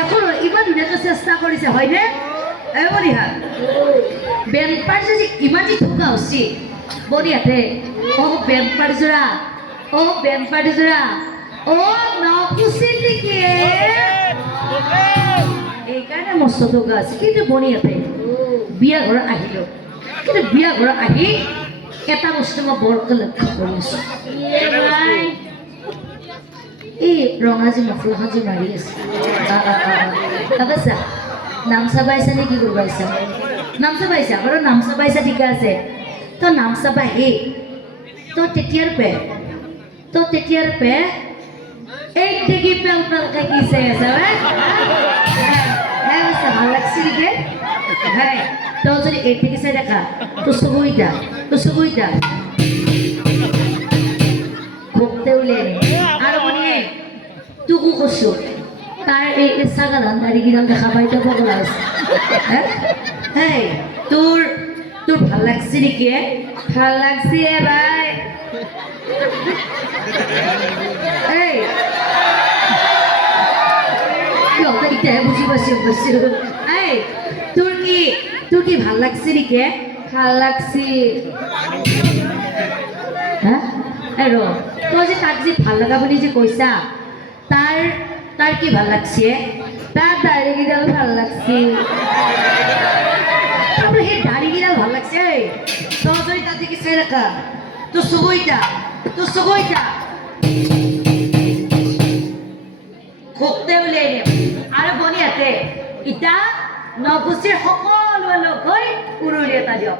এখন ইমান ধুনীয়াকৈ চেষ্টা কৰিছে হয়নে বৰিহা বেনপাৰ যে ইমান যে থকা উচিত বৰিহাতে বেনপাৰ যোৰা বেনপাৰ যোৰা নকুচি নেকি এইকাৰণে মস্ত থকা আছে কিন্তু বৰিহাতে বিয়া ঘৰত আহিলোঁ কিন্তু বিয়া ঘৰত আহি এটা বস্তু মই বৰকৈ লক্ষ্য কৰি আছোঁ এই ৰঙাজী মফলাখনজী মাৰি আছে নামচা পাইছা নে কি কৰিব আহিছা নামচা পাইছা বাৰু নামচা পাইছা ঠিকে আছে তই নামচা পাহি তই তেতিয়াৰ পে এই দেখি পেল পেলকে কি চাই আছে ভাল লাগছে নেকি হ্যাঁ তই যদি এই থেকে চাই দেখা তো চুবইটা ভোগতে উলিয়াই আর মানে তোকো করছো তার এই ছাগালান দাড়ি গিরাল দেখা পাইতে পগলা আছে হ্যাঁ তোর ভাল লাগছে নাকি ভাল লাগছে ভাই এই বুঝি পারছি এই তোর কি ভাল লাগছে নাকি ভাল লাগছে হ্যাঁ ৰ তই যে তাক যে ভাল লগা বুলি যে কৈছা তাৰ কি ভাল লাগছে তাৰ দাড়িকেইডাল ভাল লাগছে সেই দাড়িকেইডাল ভাল লাগছে তই যদি তাত দেখি চাই ৰাখা তোৰ চুবইটা খুবতে উলিয়াই দিম আৰু বনিয়াতে ইটা নগুচিৰ সকলোৱে লগ হৈ উৰুলি এটা দিয়ক